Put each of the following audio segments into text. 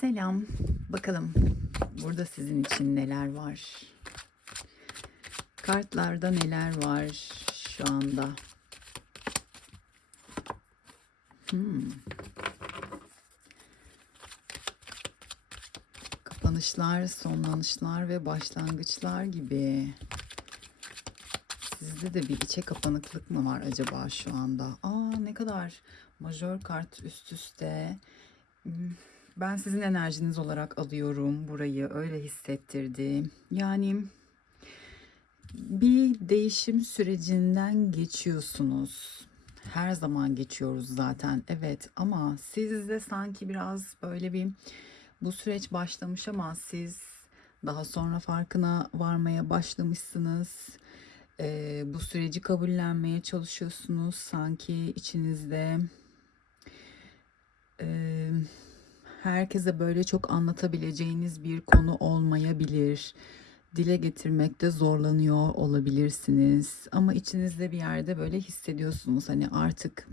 Selam. Bakalım burada sizin için neler var? Kartlarda neler var şu anda? Hmm. Kapanışlar, sonlanışlar ve başlangıçlar gibi. Sizde de bir içe kapanıklık mı var acaba şu anda? Aa ne kadar majör kart üst üste. Hmm, Ben sizin enerjiniz olarak alıyorum burayı. Öyle hissettirdi. Yani bir değişim sürecinden geçiyorsunuz. Her zaman geçiyoruz zaten. Evet ama siz de sanki biraz böyle bir bu süreç başlamış ama siz daha sonra farkına varmaya başlamışsınız. Ee, bu süreci kabullenmeye çalışıyorsunuz. Sanki içinizde e, herkese böyle çok anlatabileceğiniz bir konu olmayabilir. Dile getirmekte zorlanıyor olabilirsiniz. Ama içinizde bir yerde böyle hissediyorsunuz. Hani artık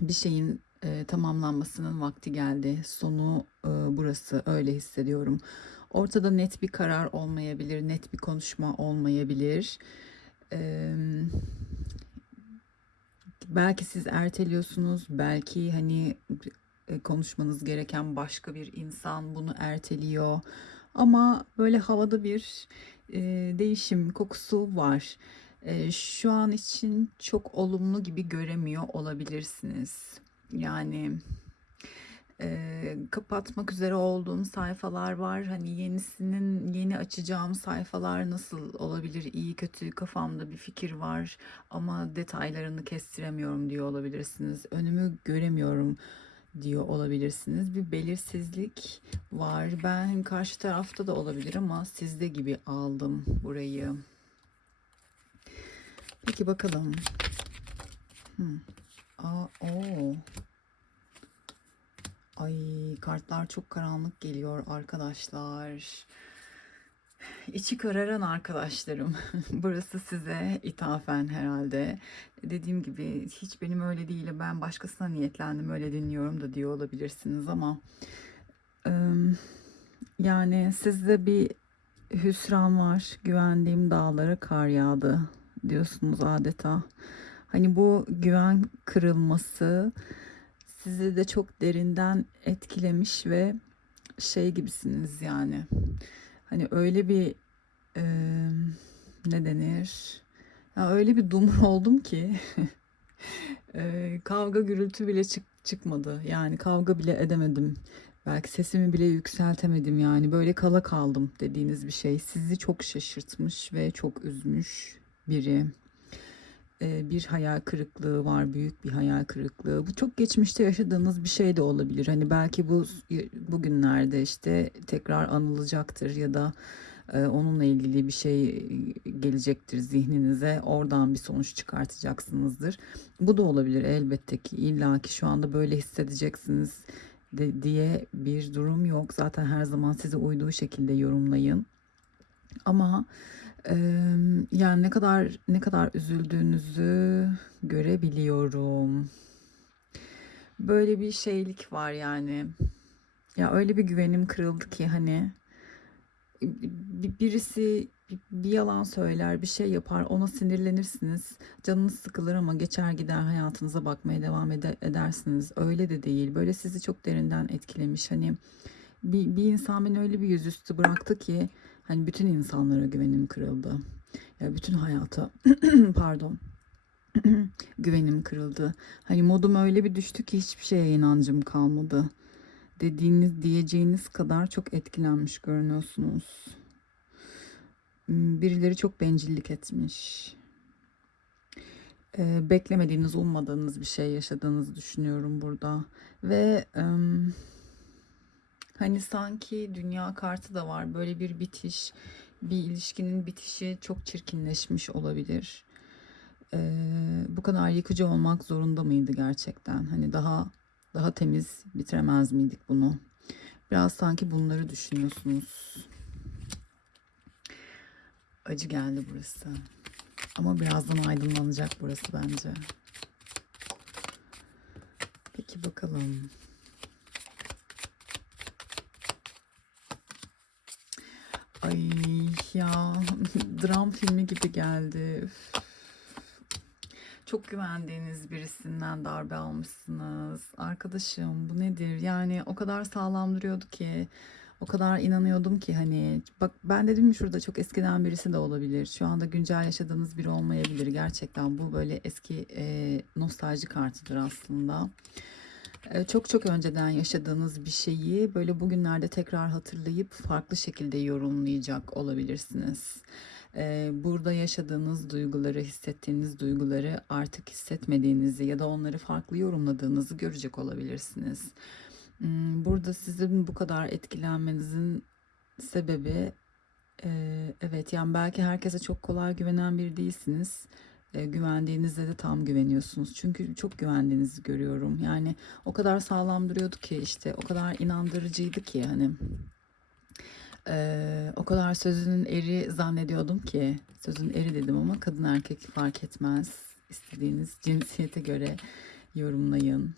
bir şeyin e, tamamlanmasının vakti geldi. Sonu e, burası öyle hissediyorum. Ortada net bir karar olmayabilir, net bir konuşma olmayabilir. E, belki siz erteliyorsunuz, belki hani konuşmanız gereken başka bir insan bunu erteliyor. Ama böyle havada bir e, değişim kokusu var. E, şu an için çok olumlu gibi göremiyor olabilirsiniz. Yani e, kapatmak üzere olduğum sayfalar var. Hani yenisinin yeni açacağım sayfalar nasıl olabilir? İyi kötü kafamda bir fikir var ama detaylarını kestiremiyorum diyor olabilirsiniz. Önümü göremiyorum diyor olabilirsiniz. Bir belirsizlik var. Ben karşı tarafta da olabilir ama sizde gibi aldım burayı. Peki bakalım. Hmm. Aa, oo. Ay kartlar çok karanlık geliyor arkadaşlar. İçi kararan arkadaşlarım. Burası size ithafen herhalde. Dediğim gibi hiç benim öyle değil. Ben başkasına niyetlendim öyle dinliyorum da diyor olabilirsiniz ama yani sizde bir hüsran var. Güvendiğim dağlara kar yağdı diyorsunuz adeta. Hani bu güven kırılması sizi de çok derinden etkilemiş ve şey gibisiniz yani. Hani öyle bir e, ne denir? Ya öyle bir dumur oldum ki e, kavga gürültü bile çık çıkmadı. Yani kavga bile edemedim. Belki sesimi bile yükseltemedim yani böyle kala kaldım dediğiniz bir şey. Sizi çok şaşırtmış ve çok üzmüş biri. Bir hayal kırıklığı var, büyük bir hayal kırıklığı. Bu çok geçmişte yaşadığınız bir şey de olabilir. Hani belki bu bugünlerde işte tekrar anılacaktır ya da onunla ilgili bir şey gelecektir zihninize. Oradan bir sonuç çıkartacaksınızdır. Bu da olabilir elbette ki. İlla şu anda böyle hissedeceksiniz de, diye bir durum yok. Zaten her zaman size uyduğu şekilde yorumlayın. Ama yani ne kadar ne kadar üzüldüğünüzü görebiliyorum. Böyle bir şeylik var yani. Ya öyle bir güvenim kırıldı ki hani bi- birisi bi- bir yalan söyler, bir şey yapar, ona sinirlenirsiniz. Canınız sıkılır ama geçer gider hayatınıza bakmaya devam ede- edersiniz. Öyle de değil. Böyle sizi çok derinden etkilemiş. Hani bir, bir insan beni öyle bir yüzüstü bıraktı ki hani bütün insanlara güvenim kırıldı. Ya bütün hayata pardon güvenim kırıldı. Hani modum öyle bir düştü ki hiçbir şeye inancım kalmadı. Dediğiniz diyeceğiniz kadar çok etkilenmiş görünüyorsunuz. Hmm, Birileri çok bencillik etmiş. Ee, beklemediğiniz, ummadığınız bir şey yaşadığınızı düşünüyorum burada. Ve em, Hani sanki dünya kartı da var. Böyle bir bitiş, bir ilişkinin bitişi çok çirkinleşmiş olabilir. Ee, bu kadar yıkıcı olmak zorunda mıydı gerçekten? Hani daha daha temiz bitiremez miydik bunu? Biraz sanki bunları düşünüyorsunuz. Acı geldi burası. Ama birazdan aydınlanacak burası bence. Peki bakalım. Ay ya dram filmi gibi geldi. Çok güvendiğiniz birisinden darbe almışsınız. Arkadaşım bu nedir? Yani o kadar sağlam duruyordu ki. O kadar inanıyordum ki hani bak ben dedim şurada çok eskiden birisi de olabilir. Şu anda güncel yaşadığınız biri olmayabilir. Gerçekten bu böyle eski e, nostalji kartıdır aslında. E, çok çok önceden yaşadığınız bir şeyi böyle bugünlerde tekrar hatırlayıp farklı şekilde yorumlayacak olabilirsiniz. E, burada yaşadığınız duyguları, hissettiğiniz duyguları artık hissetmediğinizi ya da onları farklı yorumladığınızı görecek olabilirsiniz. Hmm, Burada sizin bu kadar etkilenmenizin sebebi e, evet yani belki herkese çok kolay güvenen biri değilsiniz. E, güvendiğinizde de tam güveniyorsunuz. Çünkü çok güvendiğinizi görüyorum. Yani o kadar sağlam duruyordu ki işte o kadar inandırıcıydı ki hani e, o kadar sözünün eri zannediyordum ki sözün eri dedim ama kadın erkek fark etmez. İstediğiniz cinsiyete göre yorumlayın.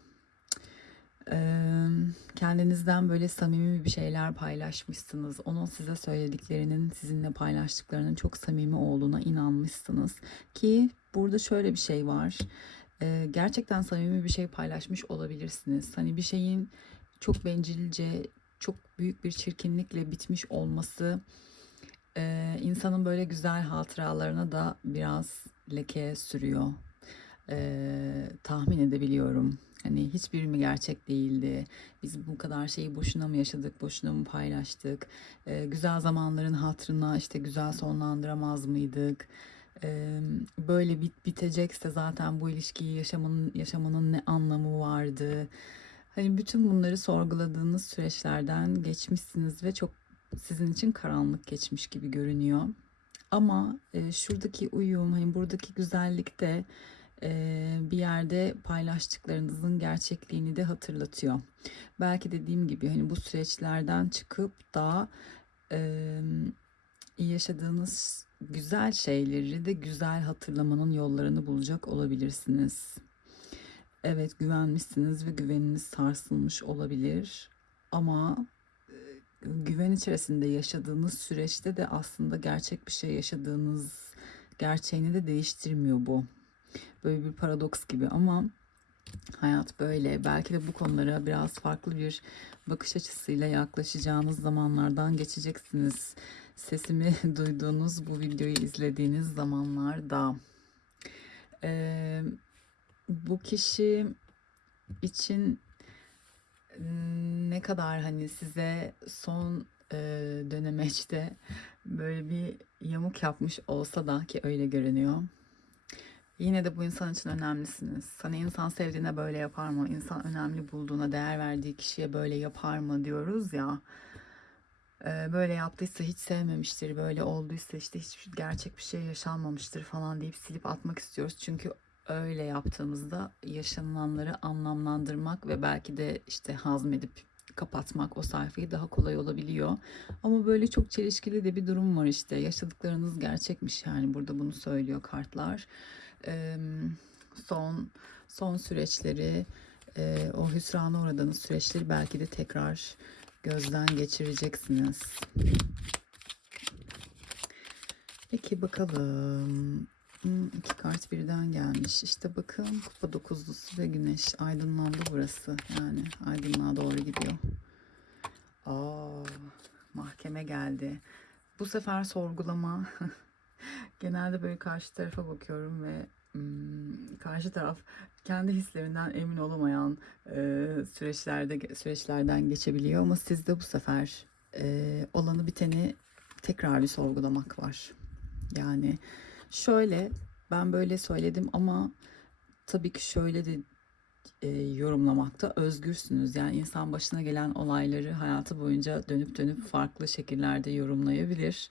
Kendinizden böyle samimi bir şeyler paylaşmışsınız. Onun size söylediklerinin, sizinle paylaştıklarının çok samimi olduğuna inanmışsınız. Ki burada şöyle bir şey var. Gerçekten samimi bir şey paylaşmış olabilirsiniz. Hani bir şeyin çok bencilce, çok büyük bir çirkinlikle bitmiş olması insanın böyle güzel hatıralarına da biraz leke sürüyor. Eee, tahmin edebiliyorum. Hani hiçbiri mi gerçek değildi? Biz bu kadar şeyi boşuna mı yaşadık, boşuna mı paylaştık? Eee, güzel zamanların hatırına işte güzel sonlandıramaz mıydık? Eee, böyle bit bitecekse zaten bu ilişkiyi yaşamanın yaşamanın ne anlamı vardı? Hani bütün bunları sorguladığınız süreçlerden geçmişsiniz ve çok sizin için karanlık geçmiş gibi görünüyor. Ama e, şuradaki uyum, hani buradaki güzellik de e, bir yerde paylaştıklarınızın gerçekliğini de hatırlatıyor. Belki dediğim gibi hani bu süreçlerden çıkıp daha yaşadığınız güzel şeyleri de güzel hatırlamanın yollarını bulacak olabilirsiniz. Evet güvenmişsiniz ve güveniniz sarsılmış olabilir ama güven içerisinde yaşadığınız süreçte de aslında gerçek bir şey yaşadığınız gerçeğini de değiştirmiyor bu. Böyle bir paradoks gibi ama hayat böyle. Belki de bu konulara biraz farklı bir bakış açısıyla yaklaşacağınız zamanlardan geçeceksiniz. Sesimi duyduğunuz bu videoyu izlediğiniz zamanlarda. Ee, bu kişi için ne kadar hani size son e, dönemeçte böyle bir yamuk yapmış olsa da ki öyle görünüyor. Yine de bu insan için önemlisiniz. Hani insan sevdiğine böyle yapar mı? İnsan önemli bulduğuna, değer verdiği kişiye böyle yapar mı diyoruz ya. Ee, böyle yaptıysa hiç sevmemiştir, böyle olduysa işte hiç gerçek bir şey yaşanmamıştır falan deyip silip atmak istiyoruz. Çünkü öyle yaptığımızda yaşanılanları anlamlandırmak ve belki de işte hazmedip kapatmak o sayfayı daha kolay olabiliyor. Ama böyle çok çelişkili de bir durum var işte. Yaşadıklarınız gerçekmiş yani burada bunu söylüyor kartlar. Son son süreçleri, o hüsrana uğradığınız süreçleri belki de tekrar gözden geçireceksiniz. Peki bakalım. Hmm, iki kart birden gelmiş. İşte bakın kupa dokuzlusu ve güneş aydınlandı burası. Yani aydınlığa doğru gidiyor. Aa, mahkeme geldi. Bu sefer sorgulama. Genelde böyle karşı tarafa bakıyorum ve hmm, karşı taraf kendi hislerinden emin olamayan e, süreçlerde süreçlerden geçebiliyor ama sizde bu sefer e, olanı biteni tekrar bir sorgulamak var. Yani şöyle ben böyle söyledim ama tabii ki şöyle de e, yorumlamakta özgürsünüz. Yani insan başına gelen olayları hayatı boyunca dönüp dönüp farklı şekillerde yorumlayabilir.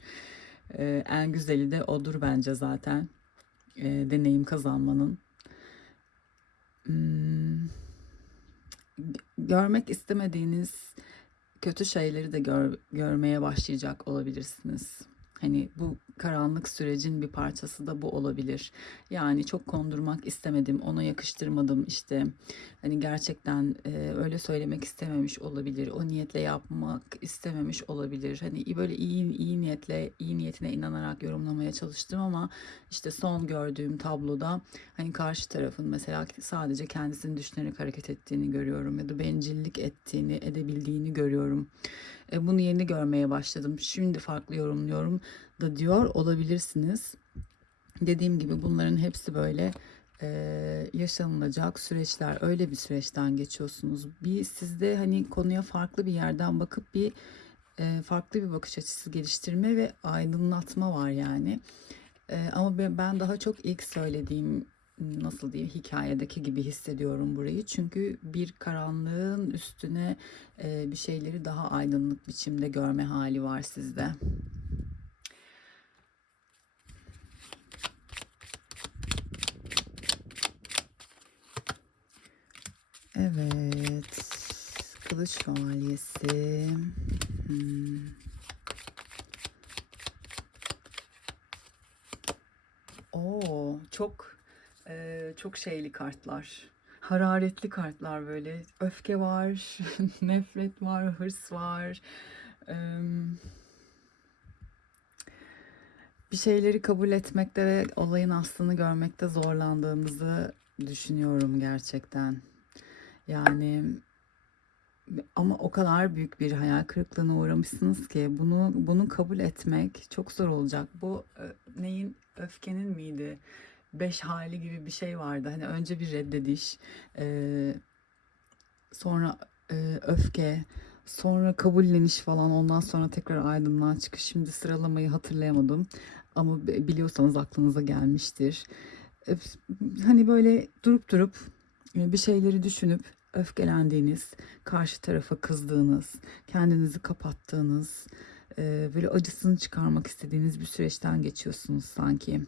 E, en güzeli de odur bence zaten. E, deneyim kazanmanın. Hmm, görmek istemediğiniz kötü şeyleri de gör, görmeye başlayacak olabilirsiniz. Hani bu karanlık sürecin bir parçası da bu olabilir. Yani çok kondurmak istemedim, ona yakıştırmadım işte. Hani gerçekten e, öyle söylemek istememiş olabilir. O niyetle yapmak istememiş olabilir. Hani böyle iyi iyi niyetle, iyi niyetine inanarak yorumlamaya çalıştım ama işte son gördüğüm tabloda hani karşı tarafın mesela sadece kendisini düşünerek hareket ettiğini görüyorum ya da bencillik ettiğini, edebildiğini görüyorum. E, bunu yeni görmeye başladım. Şimdi farklı yorumluyorum da diyor olabilirsiniz. Dediğim gibi bunların hepsi böyle e, yaşanılacak süreçler. Öyle bir süreçten geçiyorsunuz. Bir sizde hani konuya farklı bir yerden bakıp bir e, farklı bir bakış açısı geliştirme ve aydınlatma var yani. E, ama ben daha çok ilk söylediğim nasıl diyeyim hikayedeki gibi hissediyorum burayı. Çünkü bir karanlığın üstüne e, bir şeyleri daha aydınlık biçimde görme hali var sizde. Evet. Kılıç şövalyesi. Hmm. Oo, çok e, çok şeyli kartlar. Hararetli kartlar böyle. Öfke var, nefret var, hırs var. Em, bir şeyleri kabul etmekte ve olayın aslını görmekte zorlandığınızı düşünüyorum gerçekten. Yani ama o kadar büyük bir hayal kırıklığına uğramışsınız ki bunu bunu kabul etmek çok zor olacak. Bu neyin öfkenin miydi? Beş hali gibi bir şey vardı. Hani önce bir reddediş, e, sonra e, öfke, sonra kabulleniş falan. Ondan sonra tekrar aydınlığa çıkış. Şimdi sıralamayı hatırlayamadım. Ama bi- biliyorsanız aklınıza gelmiştir. E, Hani böyle durup durup e, bir şeyleri düşünüp öfkelendiğiniz, karşı tarafa kızdığınız, kendinizi kapattığınız, e, böyle acısını çıkarmak istediğiniz bir süreçten geçiyorsunuz sanki.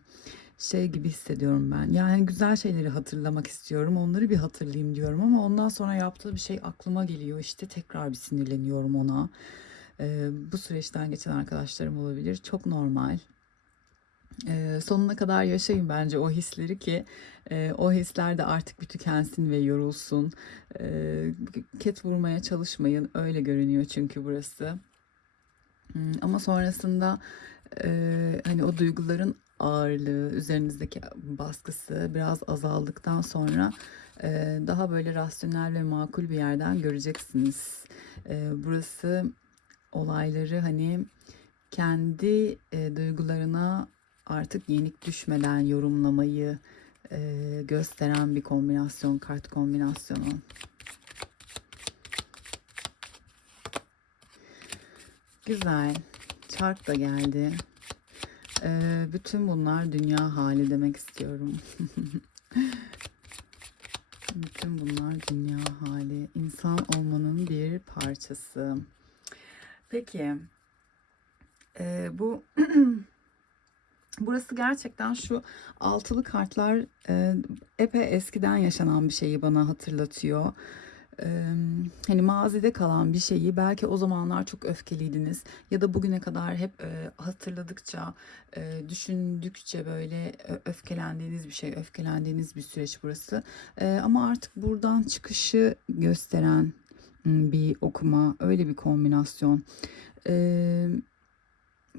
Şey gibi hissediyorum ben. Yani güzel şeyleri hatırlamak istiyorum. Onları bir hatırlayayım diyorum ama ondan sonra yaptığı bir şey aklıma geliyor. İşte tekrar bir sinirleniyorum ona. E, bu süreçten geçen arkadaşlarım olabilir. Çok normal. Eee, sonuna kadar yaşayın bence o hisleri ki eee, o hisler de artık bir tükensin ve yorulsun. Eee, ket vurmaya çalışmayın. Öyle görünüyor çünkü burası. Hmm, Ama sonrasında eee, hani o duyguların ağırlığı, üzerinizdeki baskısı biraz azaldıktan sonra eee, daha böyle rasyonel ve makul bir yerden göreceksiniz. Eee, burası olayları hani kendi e, duygularına artık yenik düşmeden yorumlamayı e, gösteren bir kombinasyon, kart kombinasyonu. Güzel. Çark da geldi. E, bütün bunlar dünya hali demek istiyorum. Bütün bunlar dünya hali. İnsan olmanın bir parçası. Peki, e, bu Burası gerçekten şu altılı kartlar e, epey eskiden yaşanan bir şeyi bana hatırlatıyor. E, hani mazide kalan bir şeyi belki o zamanlar çok öfkeliydiniz ya da bugüne kadar hep e, hatırladıkça, e, düşündükçe böyle öfkelendiğiniz bir şey, öfkelendiğiniz bir süreç burası. E, ama artık buradan çıkışı gösteren bir okuma, öyle bir kombinasyon. E,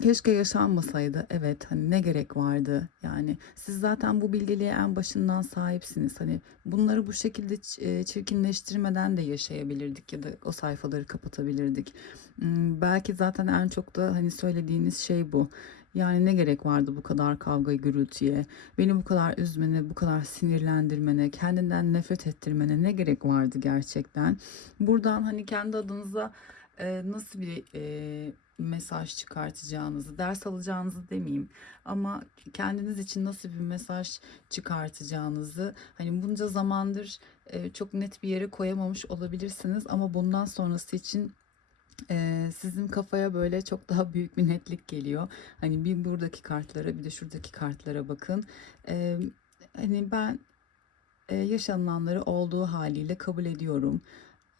Keşke yaşanmasaydı. Evet hani ne gerek vardı yani. Siz zaten bu bilgeliğe en başından sahipsiniz. Hani bunları bu şekilde e, çirkinleştirmeden de yaşayabilirdik ya da o sayfaları kapatabilirdik. Hmm, Belki zaten en çok da hani söylediğiniz şey bu. Yani ne gerek vardı bu kadar kavga gürültüye, beni bu kadar üzmene, bu kadar sinirlendirmene, kendinden nefret ettirmene ne gerek vardı gerçekten? Buradan hani kendi adınıza e, nasıl bir e, mesaj çıkartacağınızı, ders alacağınızı demeyeyim ama kendiniz için nasıl bir mesaj çıkartacağınızı hani bunca zamandır e, çok net bir yere koyamamış olabilirsiniz ama bundan sonrası için e, sizin kafaya böyle çok daha büyük bir netlik geliyor. Hani bir buradaki kartlara bir de şuradaki kartlara bakın. E, hani ben e, yaşananları olduğu haliyle kabul ediyorum.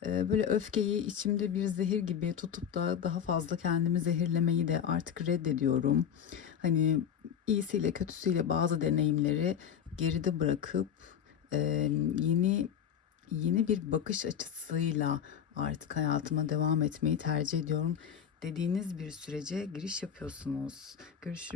Ee, böyle öfkeyi içimde bir zehir gibi tutup da daha fazla kendimi zehirlemeyi de artık reddediyorum. Hani iyisiyle kötüsüyle bazı deneyimleri geride bırakıp e, yeni yeni bir bakış açısıyla artık hayatıma devam etmeyi tercih ediyorum. Dediğiniz bir sürece giriş yapıyorsunuz. Görüşürüz.